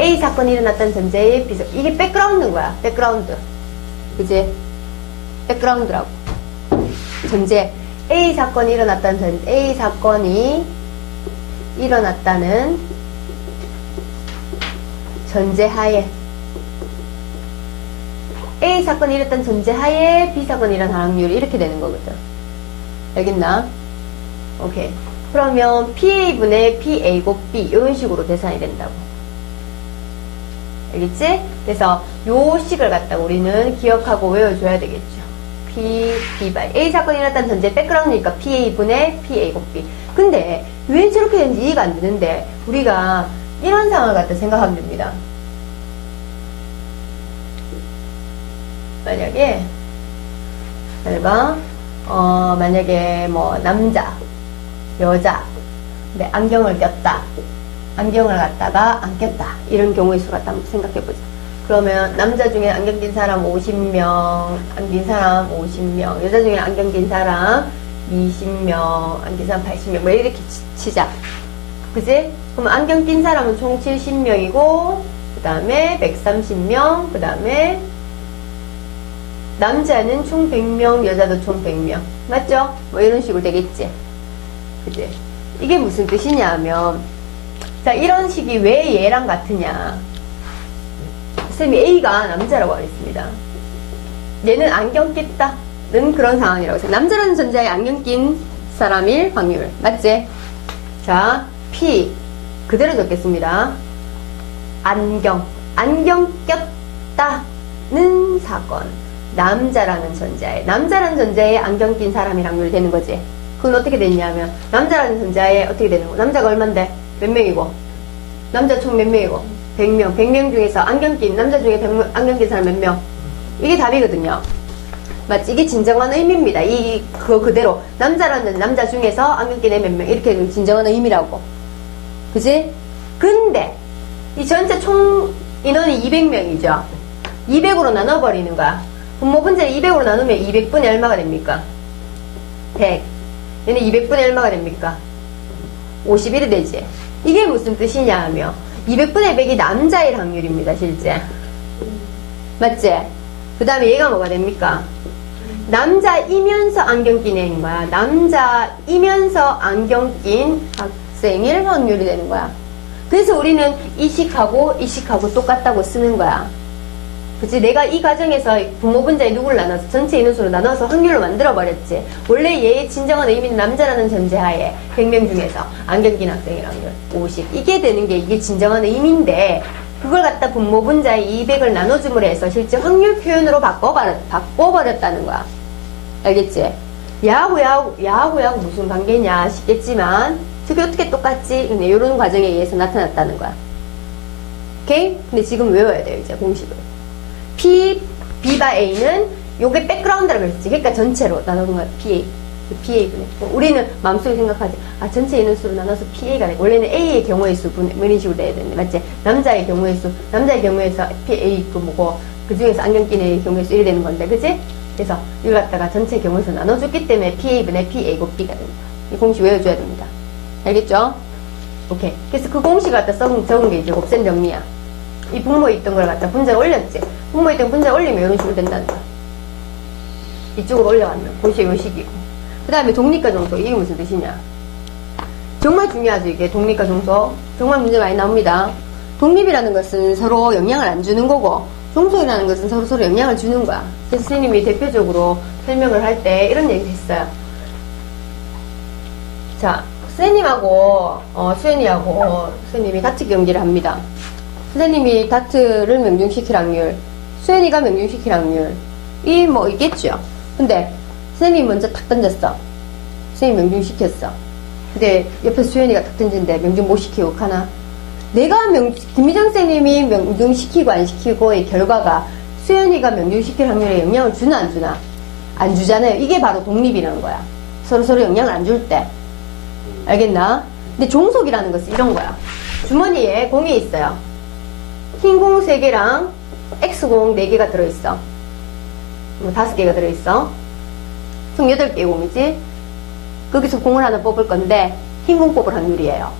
A 사건이 일어났다는 전제에 비서 이게 백그라운드인 거야. 백그라운드. 그지? 백그라운드라고. 전제 A 사건이 일어났다는 전 A 사건이 일어났다는 전제하에 A 사건이 일어났다는 전제하에 B 사건이 일어난 확률이 이렇게 되는 거거든. 알겠나? 오케이. 그러면 PA분의 PA 곱 B 이런 식으로 계산이 된다고. 알겠지? 그래서 요 식을 갖다 우리는 기억하고 외워줘야 되겠죠. P, B by A 사건이 일어났다는 전제 백그라운드니까 PA분의 PA 곱 B. 근데 왜 저렇게 되는지 이해가 안 되는데 우리가 이런 상황을 갖다 생각하면 됩니다. 만약에 잘 봐. 어, 만약에 뭐 남자, 여자, 근데 안경을 꼈다. 안경을 갖다가 안 꼈다. 이런 경우의 수 갖다 한번 생각해 보자. 그러면 남자 중에 안경 낀 사람 50명, 안 낀 사람 50명, 여자 중에 안경 낀 사람 20명, 안 낀 사람 80명, 뭐 이렇게 치- 치자. 그지? 그럼 안경 낀 사람은 총 70명이고, 그 다음에 130명, 그 다음에 남자는 총 100명, 여자도 총 100명. 맞죠? 뭐 이런 식으로 되겠지. 그지? 이게 무슨 뜻이냐 하면, 자, 이런 식이 왜 얘랑 같으냐. 쌤이 A가 남자라고 하겠습니다. 얘는 안경 꼈다는 그런 상황이라고 해서 남자라는 전자에 안경 낀 사람일 확률. 맞지? 자, P. 그대로 적겠습니다. 안경. 안경 꼈다는 사건. 남자라는 전자에. 남자라는 전자에 안경 낀 사람이 확률이 되는 거지. 그건 어떻게 됐냐면, 남자라는 전자에 어떻게 되는 거? 남자가 얼만데? 몇 명이고? 남자 총 몇 명이고? 100명. 100명 중에서 안경 낀, 남자 중에 100명, 안경 낀 사람 몇 명? 이게 답이거든요. 맞지? 이게 진정한 의미입니다. 이, 그거 그대로. 남자라는 남자 중에서 안경 낀애몇 명. 이렇게 진정한 의미라고. 그지? 근데, 이 전체 총 인원이 200명이죠. 200으로 나눠버리는 거야. 분모 분자를 200으로 나누면 200분의 얼마가 됩니까? 100. 얘는 200분의 얼마가 됩니까? 51이 되지. 이게 무슨 뜻이냐 하면 200분의 100이 남자일 확률입니다, 실제. 맞지? 그 다음에 얘가 뭐가 됩니까? 남자이면서 안경 낀 애인 거야. 남자이면서 안경 낀 학생일 확률이 되는 거야. 그래서 우리는 이식하고 이식하고 똑같다고 쓰는 거야. 그치? 내가 이 과정에서 부모 분자에 누구를 나눠서 전체 인원수로 나눠서 확률로 만들어 버렸지. 원래 얘의 진정한 의미는 남자라는 전제하에 100명 중에서 안경 낀 학생의 확률 50. 이게 되는 게 이게 진정한 의미인데 그걸 갖다 분모 분자에 200을 나눠줌으로 해서 실제 확률 표현으로 바꿔버렸, 바꿔버렸다는 거야. 알겠지? 야하고 야하고, 야하고 야하고 무슨 관계냐 싶겠지만 저게 어떻게 똑같지? 근데 이런 과정에 의해서 나타났다는 거야. 오케이? 근데 지금 외워야 돼요, 이제 공식을. P, B바 A는 요게 백그라운드라고 했지. 그러니까 전체로 나누는 거야, PA. PA분의. 우리는 마음속에 생각하지. 아, 전체 인원수로 나눠서 PA가 돼. 원래는 A의 경우의 수, 분, 뭐 이런 식으로 돼야 되는데, 맞지? 남자의 경우의 수, 남자의 경우에서 PA 그 뭐고, 그 중에서 안경 낀 애의 경우의 수 이래 되는 건데, 그지? 그래서 이걸 갖다가 전체 경우의 수 나눠줬기 때문에 PA분의 PA 곱 B가 됩니다. 이 공식 외워줘야 됩니다. 알겠죠? 오케이. 그래서 그 공식을 갖다 써 적은 게 이제 곱셈 정리야. 이 분모에 있던 걸 갖다 분자에 올렸지. 분모에 있던 분자에 올리면 이런 식으로 된다는 거야. 이쪽으로 올려왔는 곳이 요 식이고. 그 다음에 독립과 종속. 이게 무슨 뜻이냐. 정말 중요하죠, 이게. 독립과 종속. 정말 문제 많이 나옵니다. 독립이라는 것은 서로 영향을 안 주는 거고, 종속이라는 것은 서로 서로 영향을 주는 거야. 그래서 선생님이 대표적으로 설명을 할 때 이런 얘기를 했어요. 자, 선생님하고, 어, 수현이하고 선생님이 다트 경기를 합니다. 선생님이 다트를 명중시킬 확률, 수현이가 명중시킬 확률, 이 뭐 있겠죠. 근데 선생님이 먼저 탁 던졌어. 선생님 명중시켰어. 근데 옆에 수현이가 탁 던진데 명중 못 시키고 가나? 내가 명, 김미정 선생님이 명중시키고 안 시키고의 결과가 수현이가 명중시킬 확률에 영향을 주나 안 주나? 안 주잖아요. 이게 바로 독립이라는 거야. 서로 서로 영향을 안 줄 때. 알겠나? 근데 종속이라는 것은 이런 거야. 주머니에 공이 있어요. 흰 공 3개랑 X공 4개가 들어있어. 뭐 5개가 들어있어. 총 8개의 공이지. 거기서 공을 하나 뽑을 건데 흰 공 뽑을 확률이에요.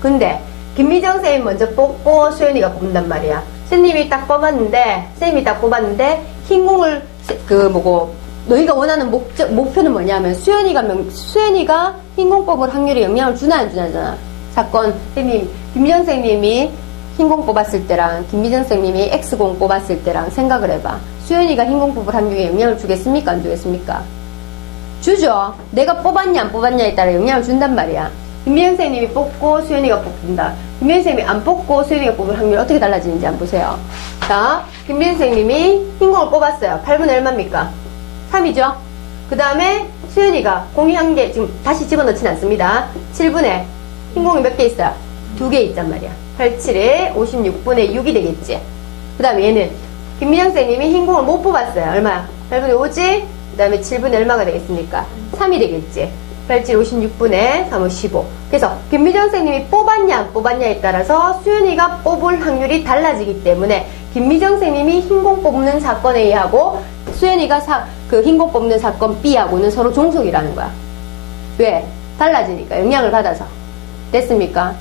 근데 김미정 쌤이 먼저 뽑고 수연이가 뽑는단 말이야. 선생님이 딱 뽑았는데, 쌤이 딱 뽑았는데, 흰 공을, 그, 뭐고, 너희가 원하는 목적, 목표는 뭐냐면, 수연이가, 명, 수연이가 흰 공 뽑을 확률이 영향을 주나 안 주나잖아. 사건, 선생님, 김미정 선생님이 흰공 뽑았을 때랑, 김미정 선생님이 X공 뽑았을 때랑 생각을 해봐. 수연이가 흰공 뽑을 확률에 영향을 주겠습니까? 안 주겠습니까? 주죠. 내가 뽑았냐 안 뽑았냐에 따라 영향을 준단 말이야. 김미영 선생님이 뽑고 수연이가 뽑는다. 김미영 선생님이 안 뽑고 수연이가 뽑을 확률 어떻게 달라지는지 한번 보세요. 자, 김미영 선생님이 흰공을 뽑았어요. 8분의 얼마입니까? 3이죠. 그 다음에 수연이가 공이 한 개, 지금 다시 집어넣진 않습니다. 7분의 흰공이 몇 개 있어요? 두 개 있단 말이야. 87에 56분의 6이 되겠지. 그 다음에 얘는 김미영 선생님이 흰 공을 못 뽑았어요. 얼마야? 8분의 5지? 그 다음에 7분의 얼마가 되겠습니까? 3이 되겠지. 87, 56분의 3, 5, 15. 그래서 김미정 선생님이 뽑았냐 안 뽑았냐에 따라서 수연이가 뽑을 확률이 달라지기 때문에 김미정 선생님이 흰공 뽑는 사건 A하고 수연이가 사, 그 흰공 뽑는 사건 B하고는 서로 종속이라는 거야. 왜? 달라지니까 영향을 받아서. 됐습니까?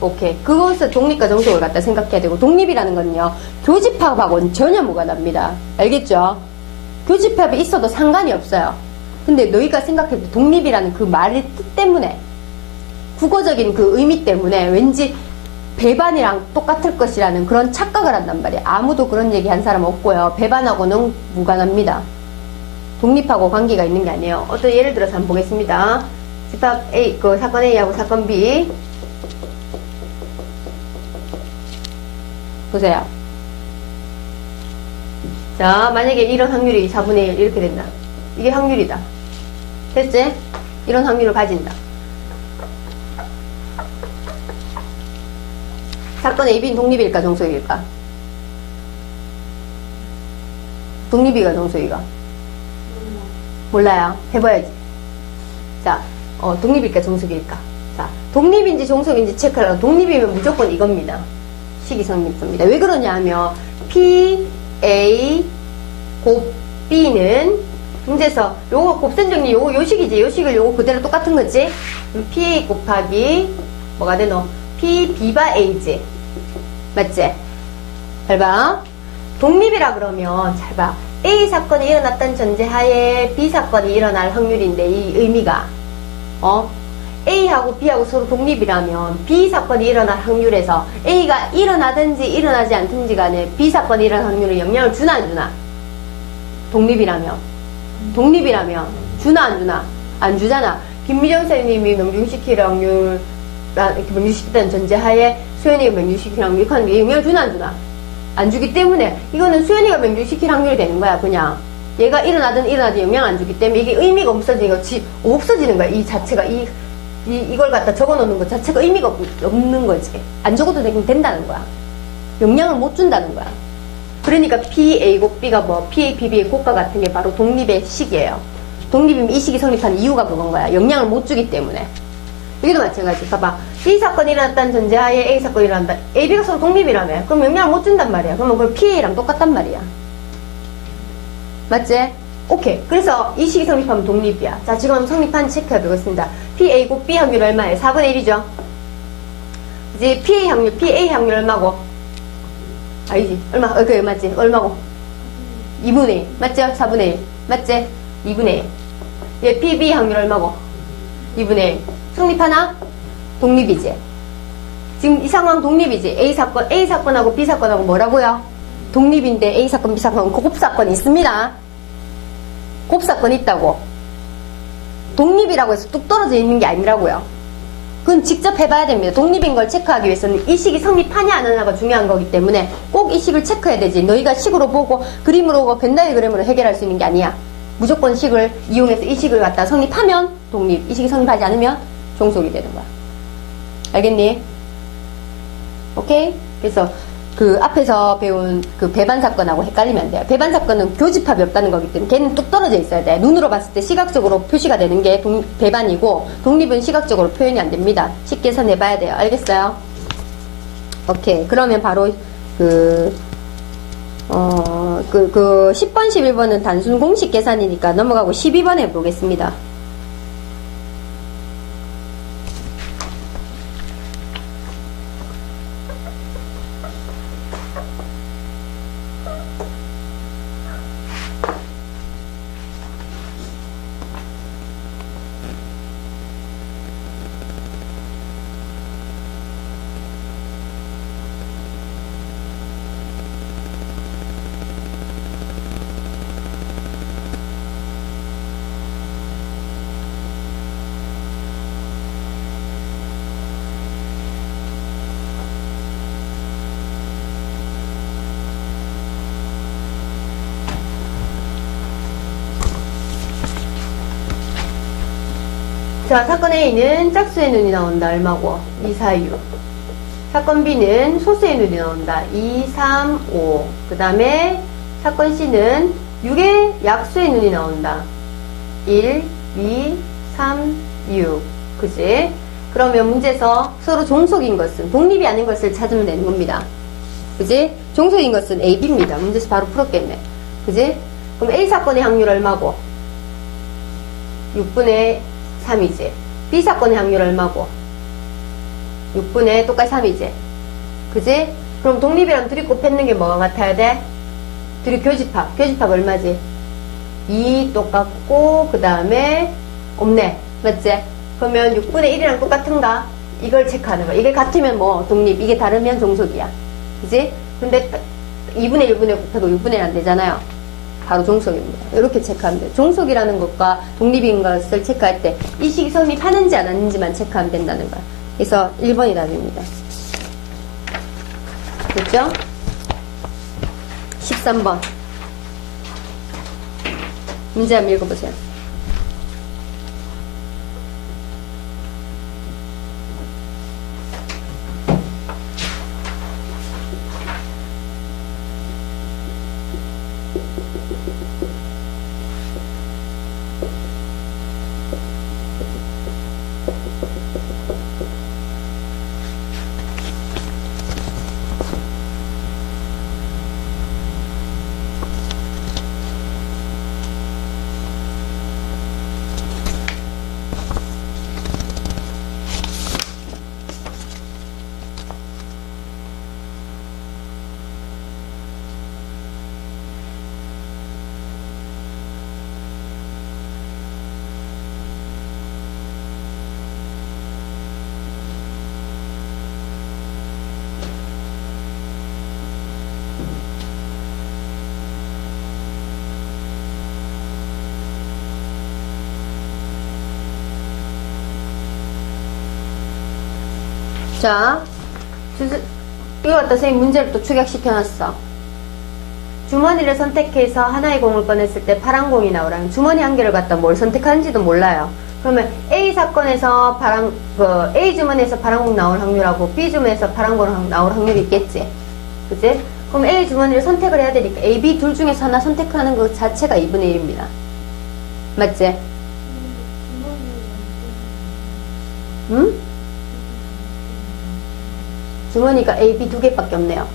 오케이. 그것을 독립과 정속을 갖다 생각해야 되고 독립이라는 거는요. 교집합하고는 전혀 무관합니다. 알겠죠? 교집합이 있어도 상관이 없어요. 근데 너희가 생각해도 독립이라는 그 말의 뜻 때문에 국어적인 그 의미 때문에 왠지 배반이랑 똑같을 것이라는 그런 착각을 한단 말이에요. 아무도 그런 얘기 한 사람 없고요. 배반하고는 무관합니다. 독립하고 관계가 있는 게 아니에요. 어떤 예를 들어서 한번 보겠습니다. 집합 A, 그 사건 A하고 사건 B. 보세요. 자, 만약에 이런 확률이 4분의 1 이렇게 된다. 이게 확률이다. 됐지? 이런 확률을 가진다. 사건 AB는 독립일까 정속일까? 독립이가 정속이가? 몰라요. 해봐야지. 자, 어, 독립일까 정속일까? 자, 독립인지 정속인지 체크하려고 독립이면 무조건 이겁니다. 식이성립입니다. 왜 그러냐 하면 P, A, 곱 B는 문제에서 요거 곱셈 정리 요거 요식이지. 요식을 요거 그대로 똑같은 거지? 그럼 P 곱하기 뭐가 되노? P B바 A지. 맞지? 잘 봐. 독립이라 그러면 잘 봐. A 사건이 일어났던 전제하에 B 사건이 일어날 확률인데 이 의미가. 어 A하고 B하고 서로 독립이라면 B 사건이 일어날 확률에서 A가 일어나든지 일어나지 않든지 간에 B 사건이 일어날 확률에 영향을 주나 안 주나? 독립이라면. 독립이라면 주나 안 주나? 안 주잖아. 김미정 선생님이 명중시킬 확률 아, 이렇게 명중시켰다는 전제하에 수연이가 명중시킬 확률 이건 영향을 주나 안 주나? 안 주기 때문에 이거는 수연이가 명중시킬 확률이 되는 거야 그냥. 얘가 일어나든 일어나든 영향 안 주기 때문에 이게 의미가 없어지는 거지 없어지는 거야 이 자체가. 이, 이 이걸 갖다 적어 놓는 것 자체가 의미가 없, 없는 거지 안 적어도 되긴 된다는 거야 영향을 못 준다는 거야 그러니까 PA 곱 B가 뭐 PA, PB의 곱과 같은 게 바로 독립의 식이에요. 독립이면 이 식이 성립하는 이유가 그건 거야. 영향을 못 주기 때문에. 여기도 마찬가지. 봐봐. B 사건이 일어났다는 전제하에 A 사건이 일어난다. A, B가 서로 독립이라며. 그럼 영향을 못 준단 말이야. 그러면 그걸 PA랑 똑같단 말이야. 맞지? 오케이. 그래서 이 식이 성립하면 독립이야. 자, 지금 성립한 체크해 보겠습니다. PA 곱 B 확률 얼마예요? 4분의 1이죠? 이제 PA 확률, PA 확률 얼마고? 아니지. 얼마, 어, 그, 맞지? 얼마고? 2분의 1. 맞죠? 4분의 1. 맞지? 2분의 1. 얘 PB 확률 얼마고? 2분의 1. 성립하나? 독립이지. 지금 이 상황 독립이지. A 사건, A 사건하고 B 사건하고 뭐라고요? 독립인데 A 사건, B 사건, 곱사건 있습니다. 곱사건 있다고. 독립이라고 해서 뚝 떨어져 있는 게 아니라고요. 그건 직접 해봐야 됩니다. 독립인 걸 체크하기 위해서는 이 식이 성립하냐 안 하냐가 중요한 거기 때문에 꼭 이 식을 체크해야 되지. 너희가 식으로 보고 그림으로 보고 벤다이그램으로 해결할 수 있는 게 아니야. 무조건 식을 이용해서 이 식을 갖다 성립하면 독립, 이 식이 성립하지 않으면 종속이 되는 거야. 알겠니? 오케이? 그래서 그 앞에서 배운 그 배반 사건하고 헷갈리면 안 돼요. 배반 사건은 교집합이 없다는 거기 때문에 걔는 뚝 떨어져 있어야 돼. 눈으로 봤을 때 시각적으로 표시가 되는 게 동- 배반이고 독립은 시각적으로 표현이 안 됩니다. 쉽게 해서내봐야 돼요. 알겠어요? 오케이. 그러면 바로 그 어, 그, 그, 10번, 11번은 단순 공식 계산이니까 넘어가고 12번 해보겠습니다. 자, 사건 A는 짝수의 눈이 나온다. 얼마고? 2, 4, 6. 사건 B는 소수의 눈이 나온다. 2, 3, 5. 그 다음에 사건 C는 6의 약수의 눈이 나온다. 1, 2, 3, 6. 그지? 그러면 문제에서 서로 종속인 것은, 독립이 아닌 것을 찾으면 되는 겁니다. 그지? 종속인 것은 A, B입니다. 문제에서 바로 풀었겠네. 그지? 그럼 A 사건의 확률 얼마고? 6분의 3이지. B 사건의 확률 얼마고? 6분의 똑같이 3이지. 그지? 그럼 독립이랑 둘이 곱했는 게 뭐가 같아야 돼? 둘이 교집합. 교집합 얼마지? 2 똑같고, 그 다음에 없네. 맞지? 그러면 6분의 1이랑 똑같은가? 이걸 체크하는 거야. 이게 같으면 뭐 독립, 이게 다르면 종속이야. 그지? 근데 2분의 1분의 곱해도 6분의 1 안 되잖아요. 바로 종속입니다. 이렇게 체크하면 돼요. 종속이라는 것과 독립인 것을 체크할 때 이 식이 성립하는지 안 하는지만 체크하면 된다는 거야. 그래서 1번이 답입니다. 됐죠? 13번. 문제 한번 읽어보세요. 자, 이거 갖다 선생님 문제를 또 축약시켜놨어. 주머니를 선택해서 하나의 공을 꺼냈을 때 파란 공이 나오라면 주머니 한 개를 갖다 뭘 선택하는지도 몰라요. 그러면 A 사건에서 파란, 그 A 주머니에서 파란 공 나올 확률하고 B 주머니에서 파란 공 나올 확률이 있겠지. 그치? 그럼 A 주머니를 선택을 해야 되니까 A, B 둘 중에서 하나 선택하는 것 자체가 2분의 1입니다. 맞지? 응? 주머니가 A, B 두 개밖에 없네요.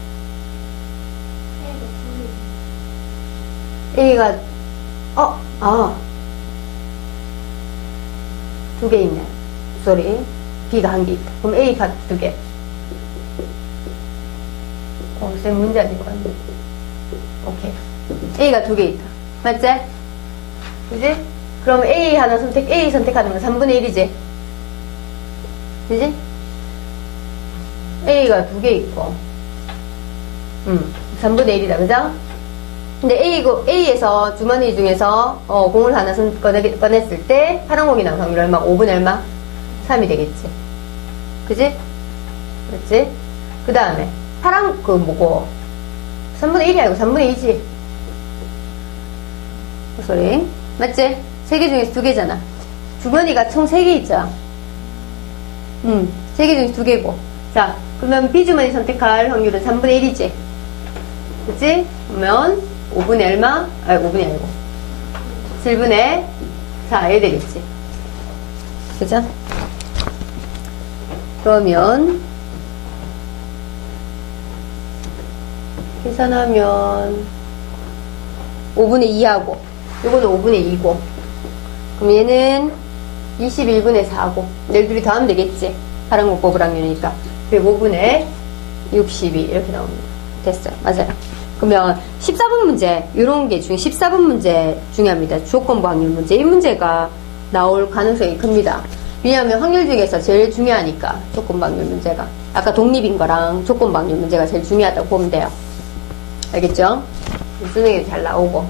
A가, 어, 아. 두 개 있네. 소리. B가 한 개 있다. 그럼 A가 두 개. 어, 쌤 문제 아닌 것 같네. 오케이. A가 두 개 있다. 맞지? 그지? 그럼 A 하나 선택, A 선택하는 건 3분의 1이지? 그지? A가 두 개 있고, 음, 3분의 1이다, 그죠? 근데 A, A에서 주머니 중에서, 어, 공을 하나 손 꺼내, 꺼냈을 때, 파란 공이 나온 확률 얼마? 5분의 얼마? 3이 되겠지. 그지? 그렇지? 그 다음에, 파란, 그, 뭐고, 3분의 1이 아니고 3분의 2지. 소리. 맞지? 세 개 중에서 두 개잖아. 주머니가 총 세 개 있죠? 음, 세 개 중에서 두 개고. 자, 그러면 B주머니 선택할 확률은 3분의 1이지. 그치? 그러면 5분의 얼마? 아, 5분의 아니고. 7분의 4에 되겠지. 그죠? 그러면, 계산하면, 5분의 2하고, 요거는 5분의 2고, 그럼 얘는 21분의 4고, 얘 둘이 더하면 되겠지. 파란 거 뽑을 확률이니까. 105분의 62 이렇게 나옵니다. 됐어요. 맞아요. 그러면 14번 문제 이런 게 중에 14번 문제 중요합니다. 조건부 확률 문제 이 문제가 나올 가능성이 큽니다. 왜냐하면 확률 중에서 제일 중요하니까 조건부 확률 문제가 아까 독립인 거랑 조건부 확률 문제가 제일 중요하다고 보면 돼요. 알겠죠? 수능에 잘 나오고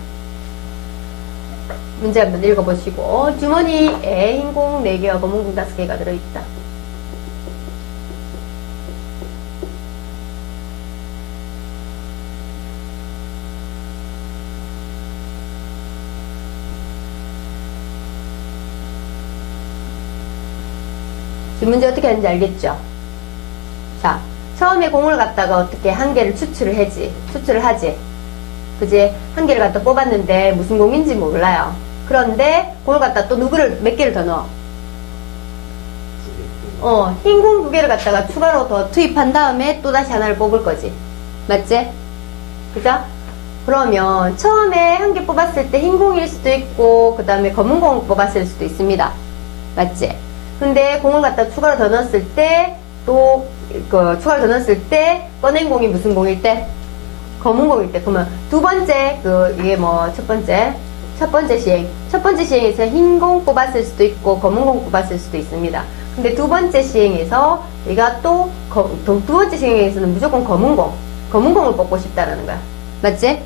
문제 한번 읽어보시고 주머니에 흰공 4개와 검은공 5개가 들어있다. 이 문제 어떻게 하는지 알겠죠? 자, 처음에 공을 갖다가 어떻게 한 개를 추출을 하지. 추출을 하지. 그지? 한 개를 갖다 뽑았는데 무슨 공인지 몰라요. 그런데 공을 갖다 또 누구를, 몇 개를 더 넣어? 어, 흰 공 두 개를 갖다가 추가로 더 투입한 다음에 또 다시 하나를 뽑을 거지. 맞지? 그죠? 그러면 처음에 한 개 뽑았을 때 흰 공일 수도 있고, 그 다음에 검은 공 뽑았을 수도 있습니다. 맞지? 근데 공을 갖다 추가로 더 넣었을 때, 또, 그, 추가로 더 넣었을 때, 꺼낸 공이 무슨 공일 때? 검은 공일 때. 그러면 두 번째, 그, 이게 뭐, 첫 번째, 첫 번째 시행. 첫 번째 시행에서 흰공 뽑았을 수도 있고, 검은 공 뽑았을 수도 있습니다. 근데 두 번째 시행에서 우리가 또, 두 번째 시행에서는 무조건 검은 공, 검은 공을 뽑고 싶다라는 거야. 맞지?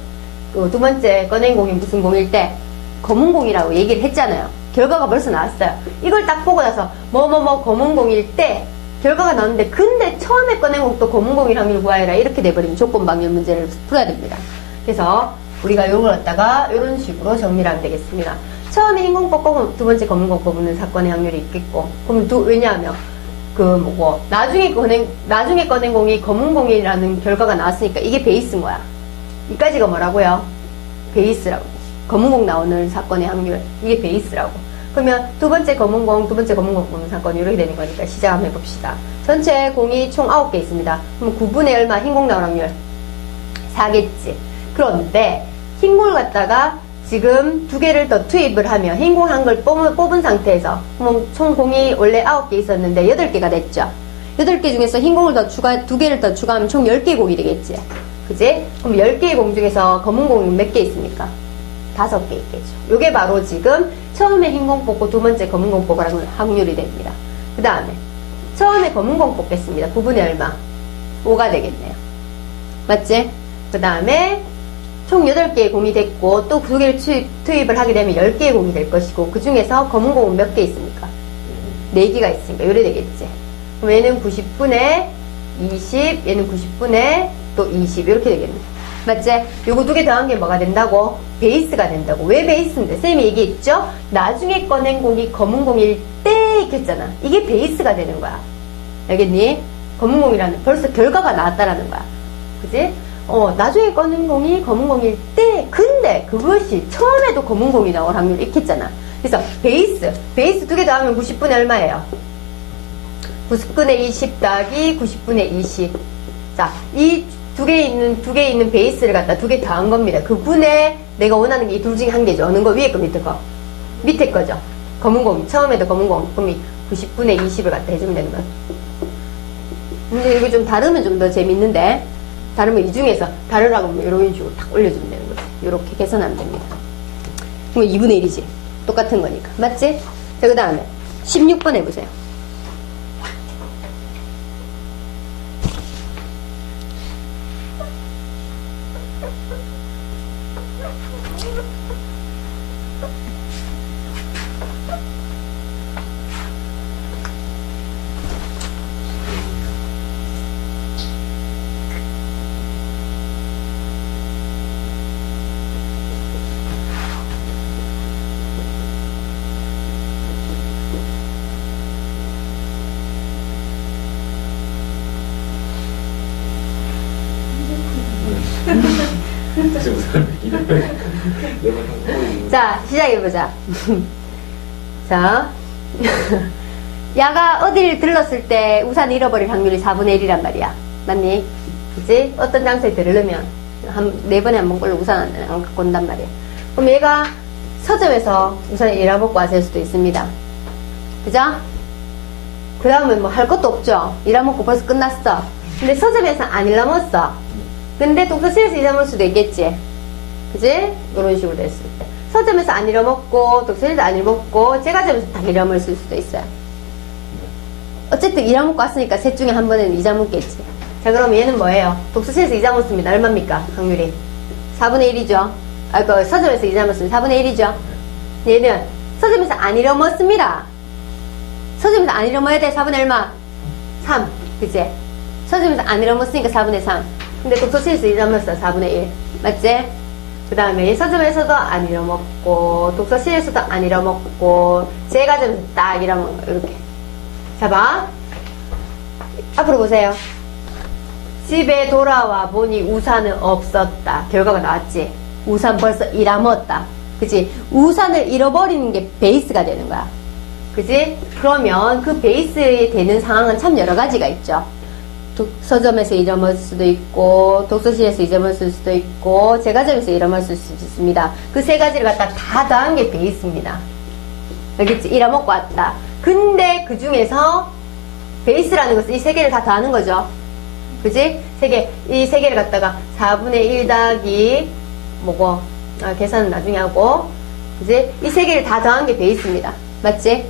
그 두 번째 꺼낸 공이 무슨 공일 때 검은 공이라고 얘기를 했잖아요. 결과가 벌써 나왔어요. 이걸 딱 보고 나서 뭐뭐뭐 검은 공일 때 결과가 나왔는데 근데 처음에 꺼낸 공도 검은 공일 확률 구하여라 이렇게 돼버리면 조건 방열 문제를 풀어야 됩니다. 그래서 우리가 이걸 갖다가 이런 식으로 정리를 하면 되겠습니다. 처음에 흰공 뽑고 두 번째 검은 공 뽑는 사건의 확률이 있겠고 그럼 두, 왜냐하면 그 뭐고 나중에 꺼낸 나중에 꺼낸 공이 검은 공이라는 결과가 나왔으니까 이게 베이스인 거야. 이까지가 뭐라고요? 베이스라고. 검은 공 나오는 사건의 확률. 이게 베이스라고. 그러면 두 번째 검은 공, 두 번째 검은 공 보는 사건이 이렇게 되는 거니까 시작 한번 해봅시다. 전체 공이 총 9개 있습니다. 그럼 9분의 얼마 흰 공 나올 확률? 4겠지. 그런데 흰 공을 갖다가 지금 두 개를 더 투입을 하면 흰공 한걸 뽑은, 상태에서 총 공이 원래 9개 있었는데 8개가 됐죠. 8개 중에서 흰 공을 더 추가, 두 개를 더 추가하면 총 10개 공이 되겠지. 그지? 그럼 10개의 공 중에서 검은 공은 몇개 있습니까? 다섯 개 있겠죠. 요게 바로 지금 처음에 흰 공 뽑고 두 번째 검은 공 뽑으라는 확률이 됩니다. 그 다음에 처음에 검은 공 뽑겠습니다. 9분의 얼마? 5가 되겠네요. 맞지? 그 다음에 총 8개의 공이 됐고 또두 개를 투입, 투입을 하게 되면 10개의 공이 될 것이고 그 중에서 검은 공은 몇 개 있습니까? 4개가 있으니까 요래 되겠지. 그럼 얘는 90분의 20, 얘는 90분의 또20 이렇게 되겠네. 맞지? 요거 두 개 더한 게 뭐가 된다고? 베이스가 된다고. 왜 베이스인데? 쌤이 얘기했죠? 나중에 꺼낸 공이 검은 공일 때 있겠잖아. 이게 베이스가 되는 거야. 알겠니? 검은 공이라는 벌써 결과가 나왔다라는 거야. 그지? 어, 나중에 꺼낸 공이 검은 공일 때, 근데 그것이 처음에도 검은 공이 나올 확률이 있겠잖아. 그래서 베이스, 베이스 두 개 더하면 90분의 얼마예요? 90분의 20 더하기 90분의 20. 자, 이 두 개 있는, 두 개 있는 베이스를 갖다 두 개 더한 겁니다. 그 분에 내가 원하는 게 이 둘 중에 한 개죠. 어느 거? 위에 거, 밑에 거? 밑에 거죠. 검은 공. 처음에도 검은 공. 그럼 이 90분의 20을 갖다 해주면 되는 거야. 근데 이거 좀 다르면 좀 더 재밌는데, 다르면 이 중에서 다르라고 하면 이런 식으로 탁 올려주면 되는 거지. 이렇게 계산하면 됩니다. 그럼 2분의 1이지. 똑같은 거니까. 맞지? 자, 그 다음에 16번 해보세요. 지금 사람이 이름을 내가 하고 있는 자, 시작해보자. 자. 야가 어디를 들렀을 때 우산 잃어버릴 확률이 4분의 1이란 말이야. 맞니? 그지? 어떤 장소에 들으려면 한, 네 번에 한 번 걸로 우산 안, 안 갖고 온단 말이야. 그럼 얘가 서점에서 우산을 잃어먹고 왔을 수도 있습니다. 그죠? 그 다음은 뭐할 것도 없죠. 잃어먹고 벌써 끝났어. 근데 서점에서 안 잃어먹었어. 근데 독서실에서 잃어먹을 수도 있겠지. 그지? 이런 식으로 됐을 때. 서점에서 안 잃어먹고, 독서실에서 안 잃어먹고, 제과점에서 다 잃어먹을 수도 있어요. 어쨌든 잃어먹고 왔으니까 셋 중에 한 번은 잊어먹겠지. 자, 그럼 얘는 뭐예요? 독서실에서 잊어먹습니다. 얼마입니까? 확률이? 4분의 1이죠. 아, 그 서점에서 잊어먹습니다. 4분의 1이죠. 얘는 서점에서 안 잃어먹습니다. 서점에서 안 잃어먹어야 돼. 4분의 얼마? 3. 그지? 서점에서 안 잃어먹었으니까 4분의 3. 근데 독서실에서 잃어먹었어. 4분의 1. 맞지? 그 다음에 서점에서도 안 잃어먹고, 독서실에서도 안 잃어먹고, 제과점에서 딱 잃어먹고, 이렇게. 자, 봐. 앞으로 보세요. 집에 돌아와 보니 우산은 없었다. 결과가 나왔지. 우산 벌써 잃어먹었다. 그치? 우산을 잃어버리는 게 베이스가 되는 거야. 그지? 그러면 그 베이스에 되는 상황은 참 여러 가지가 있죠. 독- 서점에서 잊어먹을 수도 있고, 독서실에서 잊어먹을 수도 있고, 제과점에서 잃어먹을 수도 있습니다. 그 세 가지를 갖다 다 더한 게 베이스입니다. 알겠지? 잃어먹고 왔다. 근데 그 중에서 베이스라는 것은 이 세 개를 다 더하는 거죠. 그지? 세 개, 이 세 개를 갖다가 4분의 1 더하기, 뭐고, 아, 계산은 나중에 하고, 그지? 이 세 개를 다 더한 게 베이스입니다. 맞지?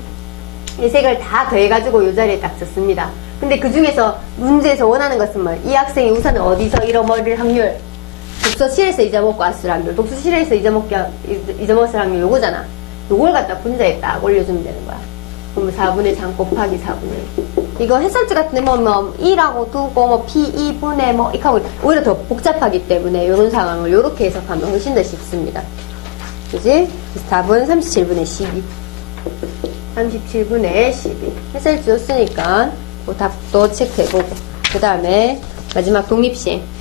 이 세 개를 다 더해가지고 이 자리에 딱 썼습니다. 근데 그 중에서 문제에서 원하는 것은 뭐, 이 학생이 우산을 어디서 잃어버릴 확률, 독서실에서 잊어먹고 왔을 확률, 독서실에서 잊어먹기, 잊어먹었을 확률 요거잖아. 요걸 갖다 분자에 딱 올려주면 되는 거야. 그럼 4분의 3 곱하기 4분의 1. 이거 해설지 같은데 뭐, 뭐, 2라고 두고, 뭐, P 2분의 뭐, 이렇게 하고, 오히려 더 복잡하기 때문에 이런 상황을 이렇게 해석하면 훨씬 더 쉽습니다. 그지? 그래서 답은 37분의 12. 37분의 12. 해설지 줬으니까, 그 답도 체크해보고. 그 다음에, 마지막 독립시행.